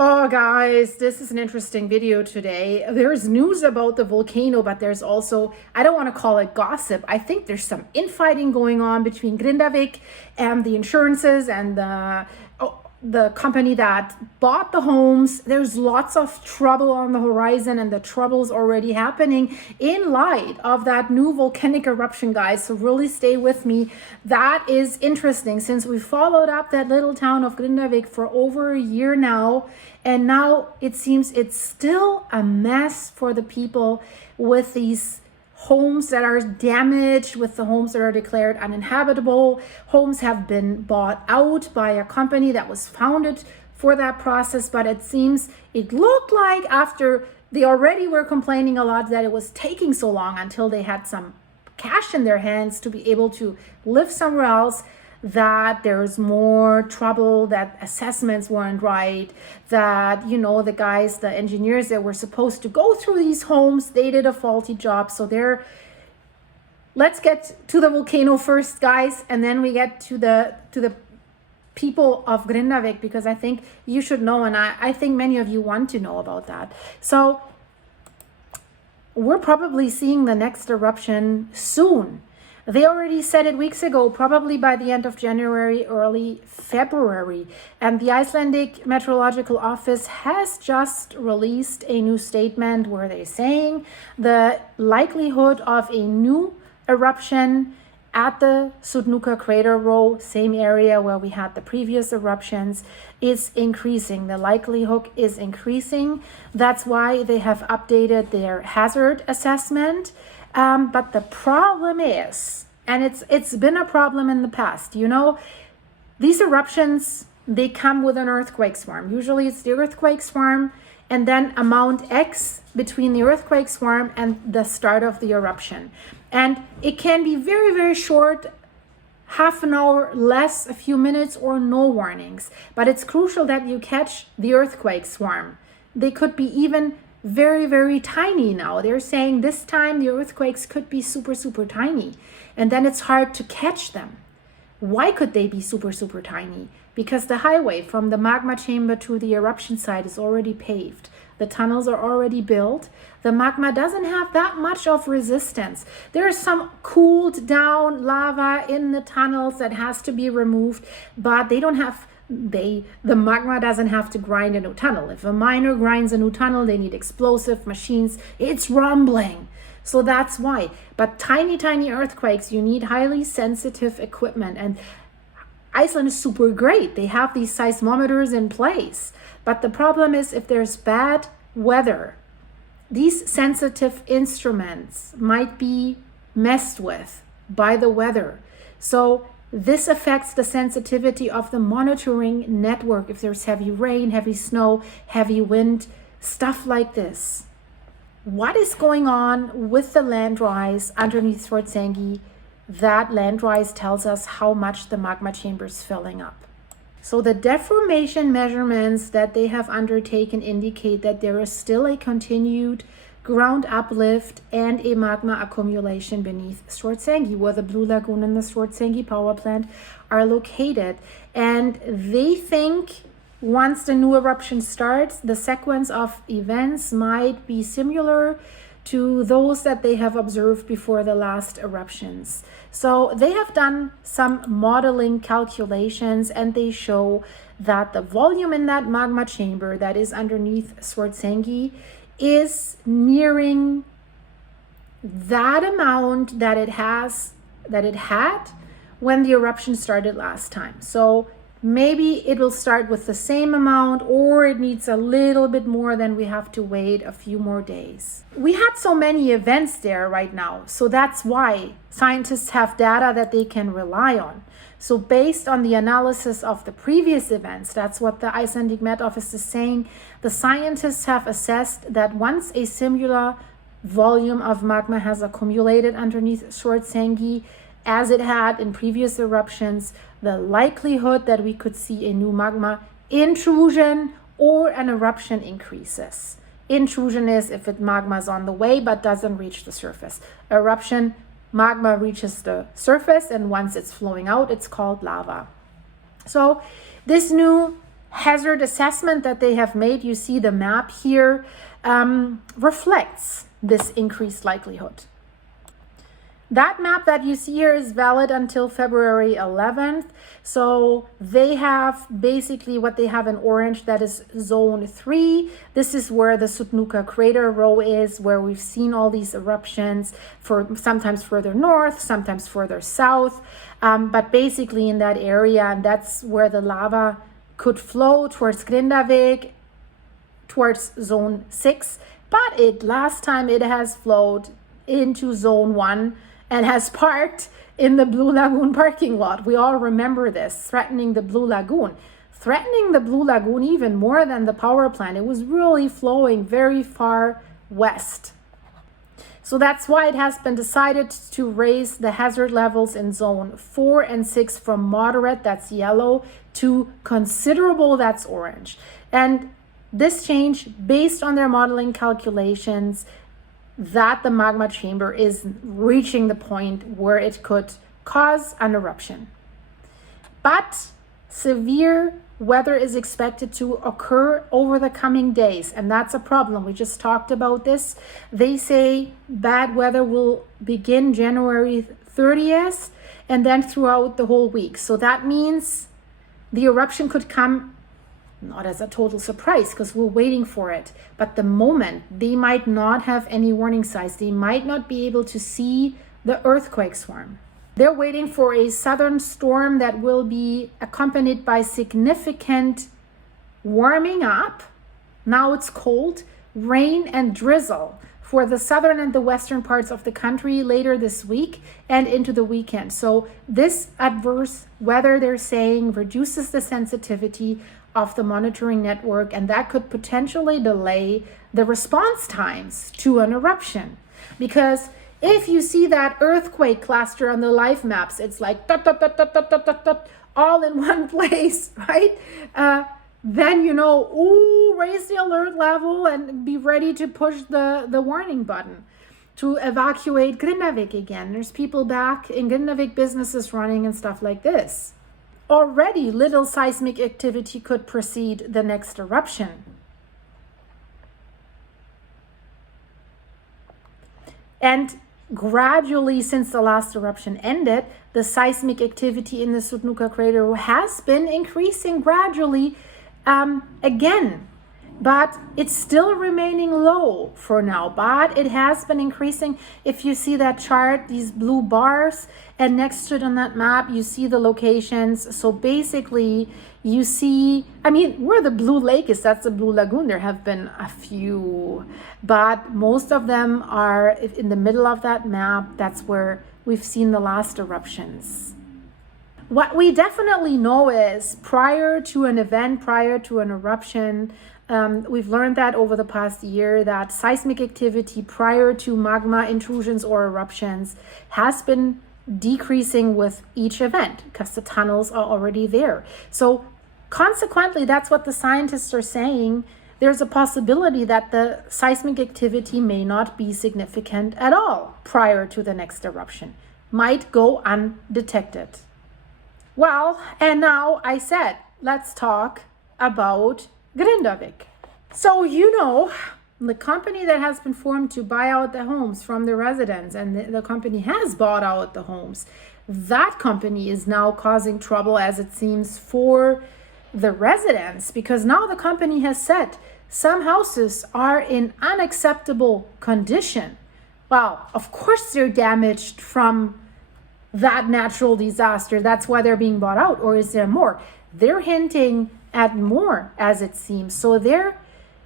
Oh guys, this is an interesting video today. There's news about the volcano, but there's also, I don't want to call it gossip. I think there's some infighting going on between Grindavik and the insurances and the company that bought the homes. There's lots of trouble on the horizon, and the trouble's already happening in light of that new volcanic eruption, guys. So really stay with me. That is interesting, since we followed up that little town of Grindavik for over a year now, and now it seems it's still a mess for the people, with these homes that are damaged, with the homes that are declared uninhabitable. Homes have been bought out by a company that was founded for that process, but it seems it looked like after they already were complaining a lot that it was taking so long until they had some cash in their hands to be able to live somewhere else, that there's more trouble, that assessments weren't right, that, you know, the guys, the engineers that were supposed to go through these homes, they did a faulty job. So let's get to the volcano first, guys, and then we get to the people of Grindavik, because I think you should know, and I think many of you want to know about that. So we're probably seeing the next eruption soon. They already said it weeks ago, probably by the end of January, early February. And the Icelandic Meteorological Office has just released a new statement where they're saying the likelihood of a new eruption at the Sudnuka crater row, same area where we had the previous eruptions, is increasing. The likelihood is increasing. That's why they have updated their hazard assessment. But the problem is, and it's been a problem in the past, you know, these eruptions, they come with an earthquake swarm. Usually it's the earthquake swarm and then amount X between the earthquake swarm and the start of the eruption. And it can be very, very short, half an hour, less, a few minutes, or no warnings. But it's crucial that you catch the earthquake swarm. They could be even very, very tiny now. They're saying this time the earthquakes could be super, super tiny, and then it's hard to catch them. Why could they be super, super tiny? Because the highway from the magma chamber to the eruption site is already paved. The tunnels are already built. The magma doesn't have that much of resistance. There is some cooled down lava in the tunnels that has to be removed, but they don't have the magma doesn't have to grind a new tunnel. If a miner grinds a new tunnel, they need explosive machines. It's rumbling. So that's why. But tiny earthquakes, you need highly sensitive equipment. And Iceland is super great. They have these seismometers in place. But the problem is, if there's bad weather, these sensitive instruments might be messed with by the weather. So this affects the sensitivity of the monitoring network if there's heavy rain, heavy snow, heavy wind, stuff like this. What is going on with the land rise underneath Svartsengi? That land rise tells us how much the magma chamber is filling up. So the deformation measurements that they have undertaken indicate that there is still a continued ground uplift and a magma accumulation beneath Svartsengi, where the Blue Lagoon and the Svartsengi power plant are located. And they think once the new eruption starts, the sequence of events might be similar to those that they have observed before the last eruptions. So they have done some modeling calculations, and they show that the volume in that magma chamber that is underneath Svartsengi is nearing that amount that it had when the eruption started last time. So maybe it will start with the same amount, or it needs a little bit more, then we have to wait a few more days. We had so many events there right now, so that's why scientists have data that they can rely on. So based on the analysis of the previous events, that's what the Icelandic Met Office is saying, the scientists have assessed that once a similar volume of magma has accumulated underneath Svartsengi as it had in previous eruptions, the likelihood that we could see a new magma intrusion or an eruption increases. Intrusion is if magma is on the way but doesn't reach the surface. Eruption, magma reaches the surface, and once it's flowing out, it's called lava. So this new hazard assessment that they have made, you see the map here, reflects this increased likelihood. That map that you see here is valid until February 11th. So they have basically what they have in orange, that is zone 3. This is where the Sutnuka crater row is, where we've seen all these eruptions, for sometimes further north, sometimes further south. But basically in that area, and that's where the lava could flow towards Grindavik, towards zone 6. But last time it has flowed into zone 1 and has parked in the Blue Lagoon parking lot. We all remember this, threatening the Blue Lagoon. Threatening the Blue Lagoon even more than the power plant. It was really flowing very far west. So that's why it has been decided to raise the hazard levels in zone 4 and 6 from moderate, that's yellow, to considerable, that's orange. And this change, based on their modeling calculations, that the magma chamber is reaching the point where it could cause an eruption. But severe weather is expected to occur over the coming days, and that's a problem. We just talked about this. They say bad weather will begin January 30th and then throughout the whole week. So that means the eruption could come not as a total surprise, because we're waiting for it, but the moment they might not have any warning signs, they might not be able to see the earthquake swarm. They're waiting for a southern storm that will be accompanied by significant warming up. Now it's cold, rain and drizzle for the southern and the western parts of the country later this week and into the weekend. So this adverse weather, they're saying, reduces the sensitivity of the monitoring network, and that could potentially delay the response times to an eruption. Because if you see that earthquake cluster on the live maps, it's like dot, dot, dot, dot, dot, dot, dot, dot, all in one place, right? Then you know, raise the alert level and be ready to push the warning button to evacuate Grindavik again. There's people back in Grindavik, businesses running and stuff like this. Already little seismic activity could precede the next eruption. And gradually, since the last eruption ended, the seismic activity in the Sutnuka crater has been increasing gradually again. But it's still remaining low for now, but it has been increasing. If you see that chart, these blue bars, and next to it on that map, you see the locations. So basically, you see, I mean, where the blue lake is, that's the Blue Lagoon. There have been a few, but most of them are in the middle of that map. That's where we've seen the last eruptions. What we definitely know is prior to an event, prior to an eruption, we've learned that over the past year that seismic activity prior to magma intrusions or eruptions has been decreasing with each event because the tunnels are already there. So consequently, that's what the scientists are saying. There's a possibility that the seismic activity may not be significant at all prior to the next eruption, might go undetected. Well, and now I said, let's talk about Grindavik. So, you know, the company that has been formed to buy out the homes from the residents, and the company has bought out the homes, that company is now causing trouble, as it seems, for the residents, because now the company has said some houses are in unacceptable condition. Well, of course they're damaged from that natural disaster. That's why they're being bought out. Or is there more? They're hinting at more, as it seems. So they're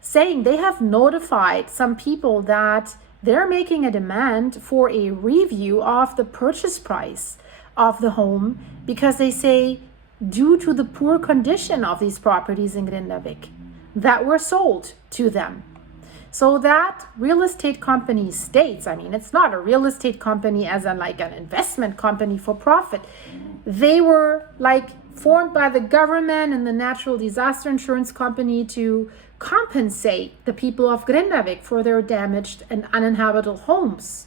saying they have notified some people that they're making a demand for a review of the purchase price of the home, because they say due to the poor condition of these properties in Grindavik that were sold to them. So that real estate company states, I mean, it's not a real estate company as in like an investment company for profit. They were like formed by the government and the natural disaster insurance company to compensate the people of Grindavik for their damaged and uninhabitable homes.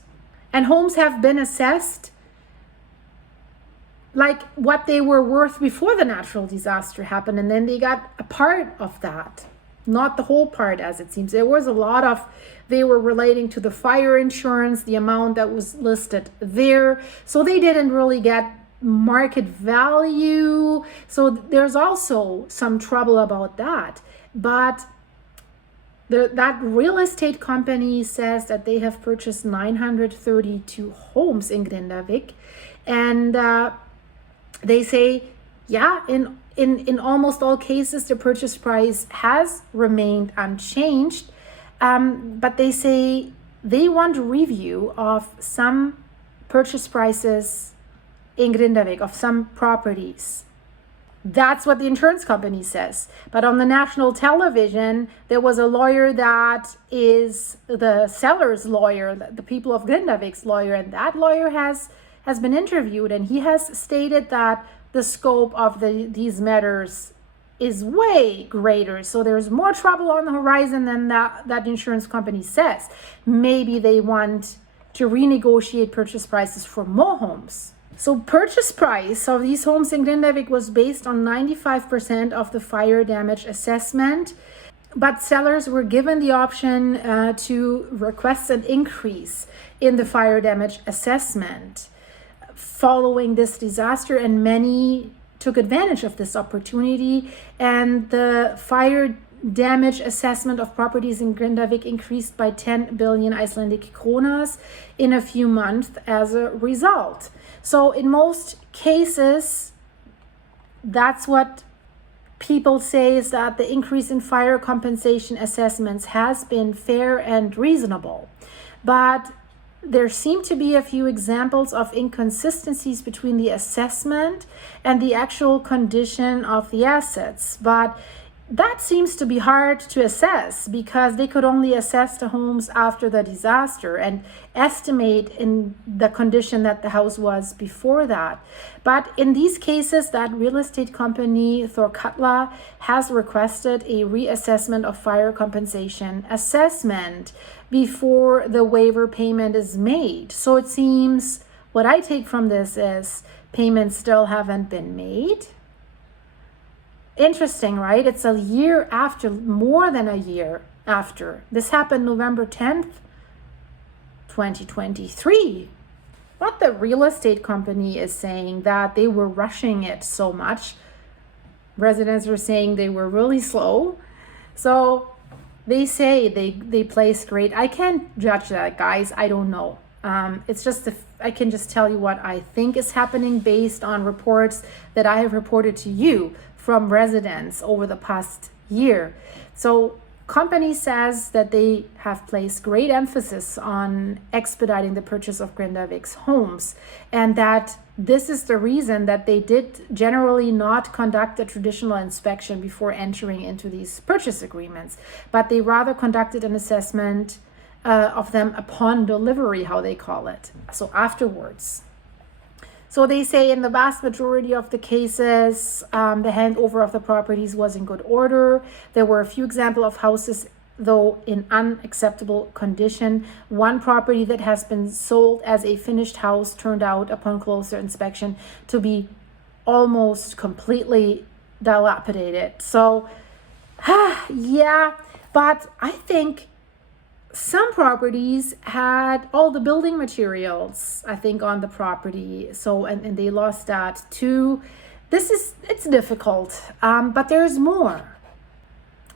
And homes have been assessed like what they were worth before the natural disaster happened, and then they got a part of that, not the whole part, as it seems. There was a lot of, they were relating to the fire insurance, the amount that was listed there, so they didn't really get market value. So there's also some trouble about that. But that real estate company says that they have purchased 932 homes in Grindavik, and they say, yeah, in almost all cases, the purchase price has remained unchanged. But they say they want a review of some purchase prices in Grindavik, of some properties. That's what the insurance company says. But on the national television, there was a lawyer that is the seller's lawyer, the people of Grindavik's lawyer, and that lawyer has been interviewed, and he has stated that the scope of these matters is way greater. So there's more trouble on the horizon than that insurance company says. Maybe they want to renegotiate purchase prices for more homes. So purchase price of these homes in Grindavik was based on 95% of the fire damage assessment, but sellers were given the option to request an increase in the fire damage assessment following this disaster, and many took advantage of this opportunity, and the fire damage assessment of properties in Grindavik increased by 10 billion Icelandic kronas in a few months as a result. So in most cases, that's what people say, is that the increase in fire compensation assessments has been fair and reasonable. But there seem to be a few examples of inconsistencies between the assessment and the actual condition of the assets. But that seems to be hard to assess, because they could only assess the homes after the disaster and estimate in the condition that the house was before that. But in these cases, that real estate company, Thorkatla, has requested a reassessment of fire compensation assessment before the waiver payment is made. So it seems, what I take from this is payments still haven't been made. Interesting, right? It's a year after, more than a year after. This happened November 10th, 2023. But the real estate company is saying that they were rushing it so much. Residents were saying they were really slow. So they say they placed great. I can't judge that, guys. I don't know. It's just, I can just tell you what I think is happening based on reports that I have reported to you from residents over the past year. So company says that they have placed great emphasis on expediting the purchase of Grindavik's homes, and that this is the reason that they did generally not conduct a traditional inspection before entering into these purchase agreements, but they rather conducted an assessment of them upon delivery, how they call it, so afterwards. So they say in the vast majority of the cases, the handover of the properties was in good order. There were a few examples of houses, though, in unacceptable condition. One property that has been sold as a finished house turned out, upon closer inspection, to be almost completely dilapidated. So, yeah, but I think some properties had all the building materials, I think, on the property. So, and they lost that too. It's difficult, but there's more.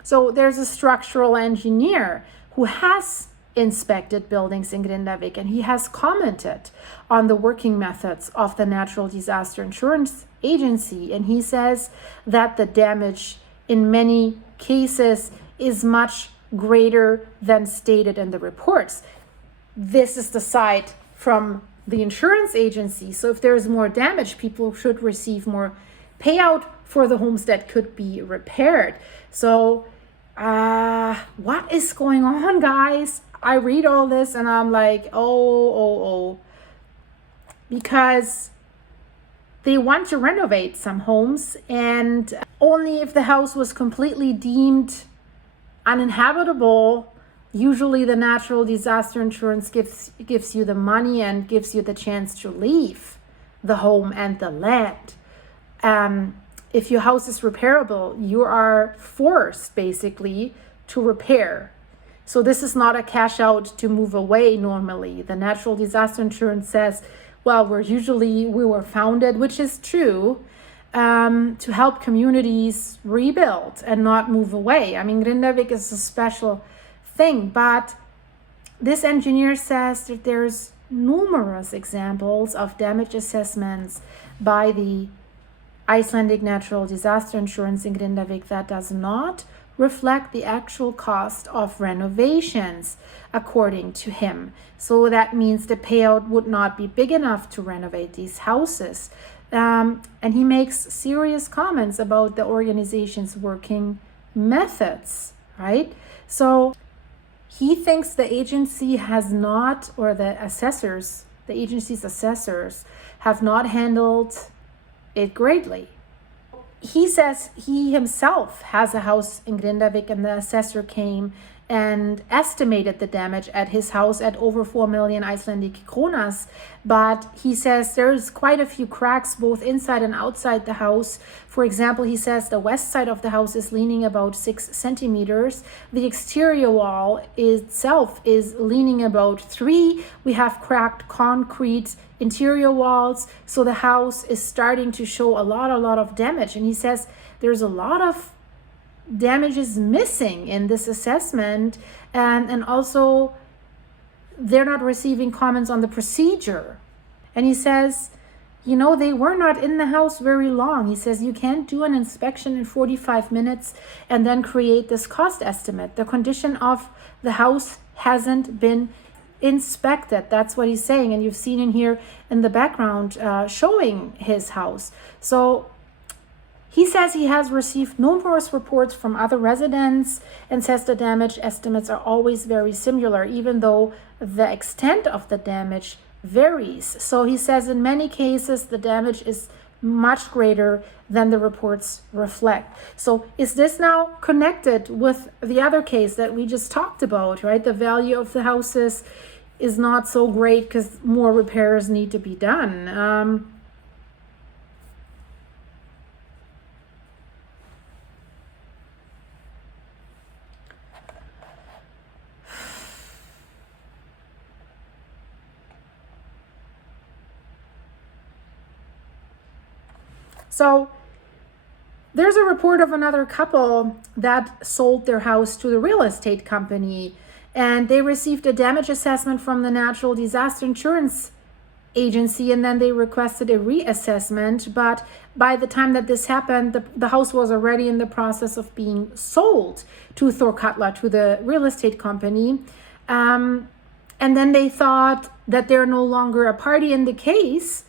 So there's a structural engineer who has inspected buildings in Grindavik, and he has commented on the working methods of the Natural Disaster Insurance Agency. And he says that the damage in many cases is much greater than stated in the reports. This is the side from the insurance agency. So if there's more damage, people should receive more payout for the homes that could be repaired. So what is going on, guys? I read all this and I'm like, oh, because they want to renovate some homes, and only if the house was completely deemed uninhabitable, usually the natural disaster insurance gives you the money and gives you the chance to leave. the home and the land. If your house is repairable, you are forced basically to repair. So this is not a cash out to move away normally. The natural disaster insurance says, well, we were founded, which is true, to help communities rebuild and not move away. I mean, Grindavik is a special thing, but this engineer says that there's numerous examples of damage assessments by the Icelandic natural disaster insurance in Grindavik that does not reflect the actual cost of renovations, according to him. So that means the payout would not be big enough to renovate these houses. And he makes serious comments about the organization's working methods, right? So he thinks the agency has not, or the agency's assessors have not handled it greatly. He says he himself has a house in Grindavik, and the assessor came and estimated the damage at his house at over 4 million Icelandic kronas. But he says there's quite a few cracks both inside and outside the house. For example, he says the west side of the house is leaning about 6 centimeters. The exterior wall itself is leaning about 3. We have cracked concrete interior walls. So the house is starting to show a lot of damage. And he says there's a lot of damages missing in this assessment, and also they're not receiving comments on the procedure. And he says, they were not in the house very long. He says you can't do an inspection in 45 minutes and then create this cost estimate. The condition of the house hasn't been inspected. That's what he's saying, and you've seen in here in the background showing his house. So he says he has received numerous reports from other residents and says the damage estimates are always very similar, even though the extent of the damage varies. So he says in many cases the damage is much greater than the reports reflect. So is this now connected with the other case that we just talked about, right? The value of the houses is not so great because more repairs need to be done. So there's a report of another couple that sold their house to the real estate company, and they received a damage assessment from the natural disaster insurance agency, and then they requested a reassessment. But by the time that this happened, the house was already in the process of being sold to Thorkatla, to the real estate company. And then they thought that they're no longer a party in the case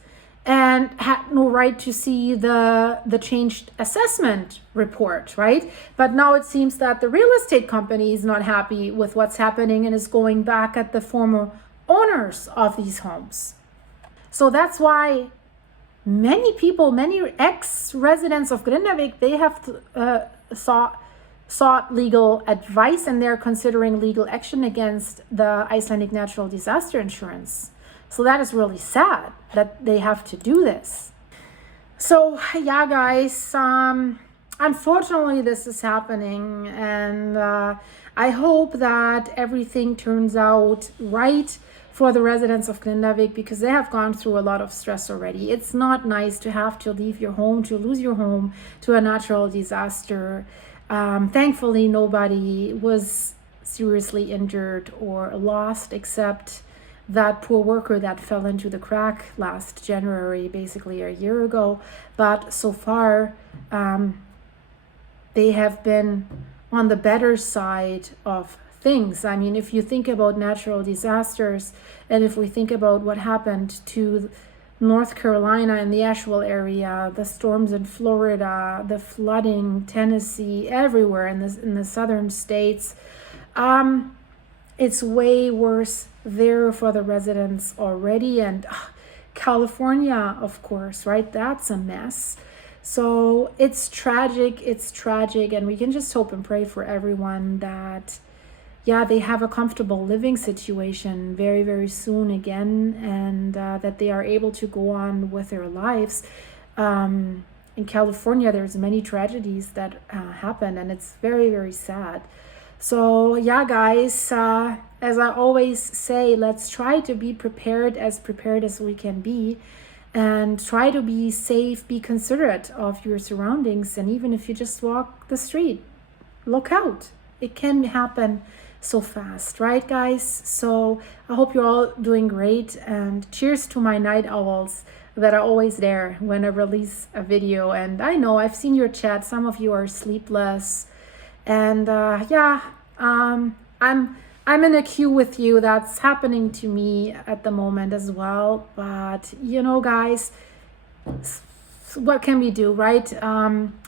and had no right to see the changed assessment report, right? But now it seems that the real estate company is not happy with what's happening and is going back at the former owners of these homes. So that's why many people, many ex-residents of Grindavik, they have sought legal advice, and they're considering legal action against the Icelandic natural disaster insurance. So that is really sad that they have to do this. So yeah, guys, unfortunately this is happening, and I hope that everything turns out right for the residents of Grindavik, because they have gone through a lot of stress already. It's not nice to have to leave your home, to lose your home to a natural disaster. Thankfully, nobody was seriously injured or lost except that poor worker that fell into the crack last January, basically a year ago. But so far, they have been on the better side of things. I mean, if you think about natural disasters, and if we think about what happened to North Carolina and the Asheville area, the storms in Florida, the flooding, Tennessee, everywhere in the southern states, it's way worse there for the residents already. And California, of course, right? That's a mess. So it's tragic, and we can just hope and pray for everyone that yeah, they have a comfortable living situation very, very soon again, and that they are able to go on with their lives. In California, there's many tragedies that happen, and it's very, very sad. So yeah, guys, as I always say, let's try to be prepared as we can be, and try to be safe, be considerate of your surroundings. And even if you just walk the street, look out. It can happen so fast, right, guys? So I hope you're all doing great, and cheers to my night owls that are always there when I release a video. And I know I've seen your chat, some of you are sleepless, and yeah, I'm in a queue with you. That's happening to me at the moment as well. But you know, guys, what can we do, right?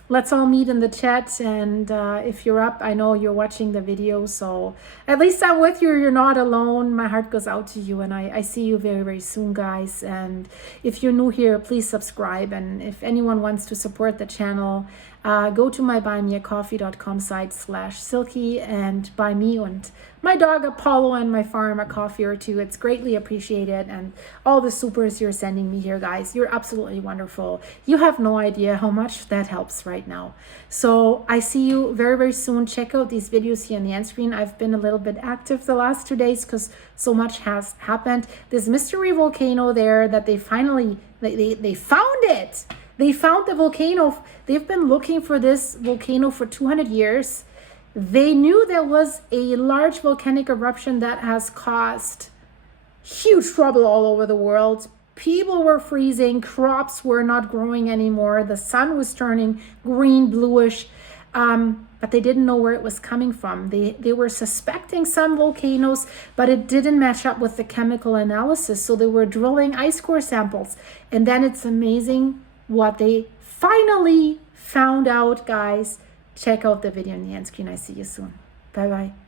Let's all meet in the chat, and if you're up, I know you're watching the video, so at least I'm with you. You're not alone. My heart goes out to you, and I see you very, very soon, guys. And if you're new here, please subscribe, and if anyone wants to support the channel, go to my buymeacoffee.com site/silky and buy me and my dog Apollo and my farm a coffee or two. It's greatly appreciated. And all the supers you're sending me here, guys, you're absolutely wonderful. You have no idea how much that helps right now. So I see you very, very soon. Check out these videos here on the end screen. I've been a little bit active the last 2 days because so much has happened. This mystery volcano there that they finally, they found it. They found the volcano. They've been looking for this volcano for 200 years. They knew there was a large volcanic eruption that has caused huge trouble all over the world. People were freezing, crops were not growing anymore, the sun was turning green, bluish, but they didn't know where it was coming from. They were suspecting some volcanoes, but it didn't match up with the chemical analysis, so they were drilling ice core samples. And then it's amazing what they finally found out, guys. Check out the video on the end screen. I see you soon. Bye-bye.